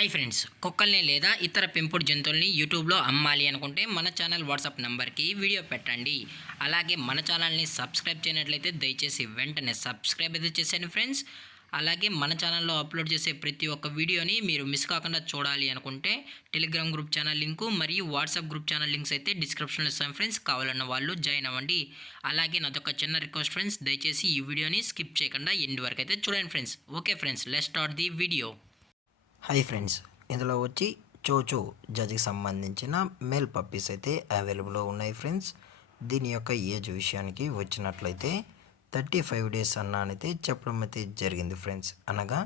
Hi friends, కుక్కల్ని లేదా ఇతర పెంపుడు జంతువుల్ని యూట్యూబ్లో అమ్మాలి అనుకుంటే మన ఛానల్ వాట్సాప్ నెంబర్కి వీడియో పెట్టండి. అలాగే మన ఛానల్ని సబ్స్క్రైబ్ చేయనట్లయితే దయచేసి వెంటనే సబ్స్క్రైబ్ అయితే చేసేయండి ఫ్రెండ్స్. అలాగే మన ఛానల్లో అప్లోడ్ చేసే ప్రతి ఒక్క వీడియోని మీరు మిస్ కాకుండా చూడాలి అనుకుంటే టెలిగ్రామ్ గ్రూప్ ఛానల్ లింకు మరియు వాట్సాప్ గ్రూప్ ఛానల్ లింక్స్ అయితే డిస్క్రిప్షన్లో ఇస్తాను ఫ్రెండ్స్. కావాలన్న వాళ్ళు జాయిన్ అవ్వండి. అలాగే నాదొక చిన్న రిక్వెస్ట్ ఫ్రెండ్స్, దయచేసి ఈ వీడియోని స్కిప్ చేయకుండా ఎండ్ వరకు అయితే చూడండి friends. Okay friends, let's start the video. Hi friends, ఇందులో వచ్చి చోచో జడ్జికి సంబంధించిన మేల్ పప్పీస్ అయితే అవైలబుల్లో ఉన్నాయి ఫ్రెండ్స్. దీని యొక్క ఏజ్ విషయానికి వచ్చినట్లయితే 35 డేస్ అన్నానైతే చెప్పడం అయితే జరిగింది ఫ్రెండ్స్. అనగా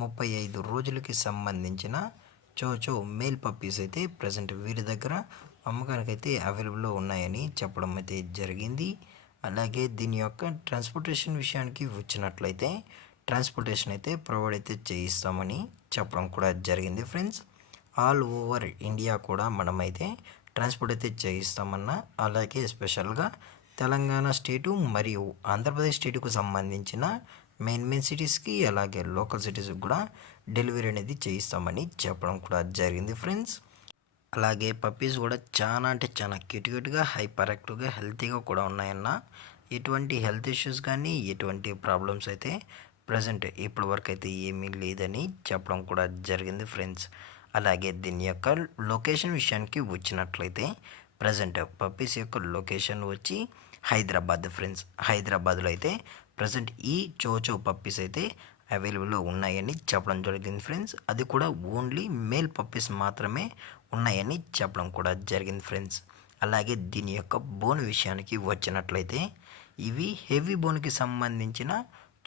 35 రోజులకి సంబంధించిన చోచో మేల్ పప్పీస్ అయితే ప్రజెంట్ వీరి దగ్గర అమ్మకానికైతే అవైలబుల్లో ఉన్నాయని చెప్పడం అయితే జరిగింది. అలాగే దీని యొక్క ట్రాన్స్పోర్టేషన్ విషయానికి వచ్చినట్లయితే ట్రాన్స్పోర్టేషన్ అయితే ప్రొవైడ్ అయితే చేయిస్తామని చెప్పడం కూడా జరిగింది ఫ్రెండ్స్. ఆల్ ఓవర్ ఇండియా కూడా మనమైతే ట్రాన్స్పోర్ట్ అయితే చేయిస్తామన్నా, అలాగే స్పెషల్గా తెలంగాణ స్టేటు మరియు ఆంధ్రప్రదేశ్ స్టేటుకు సంబంధించిన మెయిన్ సిటీస్కి అలాగే లోకల్ సిటీస్కి కూడా డెలివరీ అనేది చేయిస్తామని చెప్పడం కూడా జరిగింది ఫ్రెండ్స్. అలాగే పప్పీస్ కూడా చాలా అంటే చాలా క్యూట్గా హైపర్ యాక్టివ్గా హెల్తీగా కూడా ఉన్నాయన్న. ఎటువంటి హెల్త్ ఇష్యూస్ కానీ ఎటువంటి ప్రాబ్లమ్స్ అయితే ప్రజెంట్ ఇప్పటి వరకు అయితే ఏమీ లేదని చెప్పడం కూడా జరిగింది ఫ్రెండ్స్. అలాగే దీని యొక్క లొకేషన్ విషయానికి వచ్చినట్లయితే ప్రజెంట్ పప్పీస్ యొక్క లొకేషన్ వచ్చి హైదరాబాద్ ఫ్రెండ్స్. హైదరాబాద్లో అయితే ప్రజెంట్ ఈ చోచో పప్పీస్ అయితే అవైలబుల్లో ఉన్నాయని చెప్పడం జరిగింది ఫ్రెండ్స్. అది కూడా ఓన్లీ మేల్ పప్పీస్ మాత్రమే ఉన్నాయని చెప్పడం కూడా జరిగింది ఫ్రెండ్స్. అలాగే దీని యొక్క బోన్ విషయానికి వచ్చినట్లయితే ఇవి హెవీ బోన్కి సంబంధించిన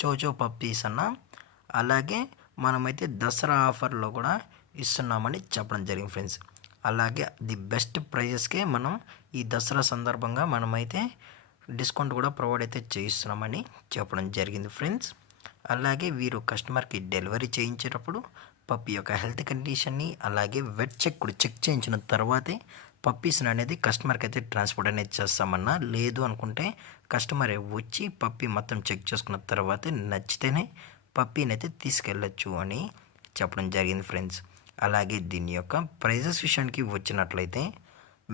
చోచో పప్పీస్ అన్న. అలాగే మనమైతే దసరా ఆఫర్లో కూడా ఇస్తున్నామని చెప్పడం జరిగింది ఫ్రెండ్స్. అలాగే ది బెస్ట్ ప్రైజెస్కే మనం ఈ దసరా సందర్భంగా మనమైతే డిస్కౌంట్ కూడా ప్రొవైడ్ అయితే చేయిస్తున్నామని చెప్పడం జరిగింది ఫ్రెండ్స్. అలాగే వీరు కస్టమర్కి డెలివరీ చేయించేటప్పుడు పప్పి యొక్క హెల్త్ కండిషన్ని అలాగే వెట్ చెక్ కూడా చెక్ చేయించిన తర్వాతే పప్పీస్ని అనేది కస్టమర్కి అయితే ట్రాన్స్పోర్ట్ అనేది చేస్తామన్నా. లేదు అనుకుంటే కస్టమర్ వచ్చి పప్పీ మొత్తం చెక్ చేసుకున్న తర్వాతే నచ్చితేనే పప్పీని అయితే తీసుకెళ్ళచ్చు అని చెప్పడం జరిగింది ఫ్రెండ్స్. అలాగే దీని యొక్క ప్రైజెస్ విషయానికి వచ్చినట్లయితే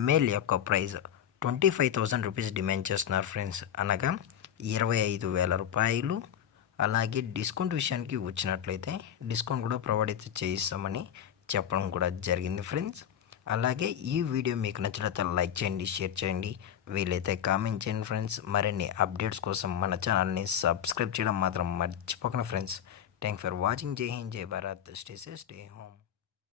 మేల్ యొక్క ప్రైజ్ 25,000 రూపీస్ డిమాండ్ చేస్తున్నారు ఫ్రెండ్స్. అనగా 25,000 రూపాయలు. అలాగే డిస్కౌంట్ విషయానికి వచ్చినట్లయితే డిస్కౌంట్ కూడా ప్రొవైడ్ అయితే చేయిస్తామని చెప్పడం కూడా జరిగింది ఫ్రెండ్స్. అలాగే ఈ వీడియో మీకు నచ్చినట్లయితే లైక్ చేయండి, షేర్ చేయండి, వీలైతే కామెంట్ చేయండి ఫ్రెండ్స్. మరిన్ని అప్డేట్స్ కోసం మన ఛానల్ని సబ్స్క్రైబ్ చేయడం మాత్రం మర్చిపోకండి ఫ్రెండ్స్. Thank for watching. జై హింద్, జై Bharat, stay safe, stay home.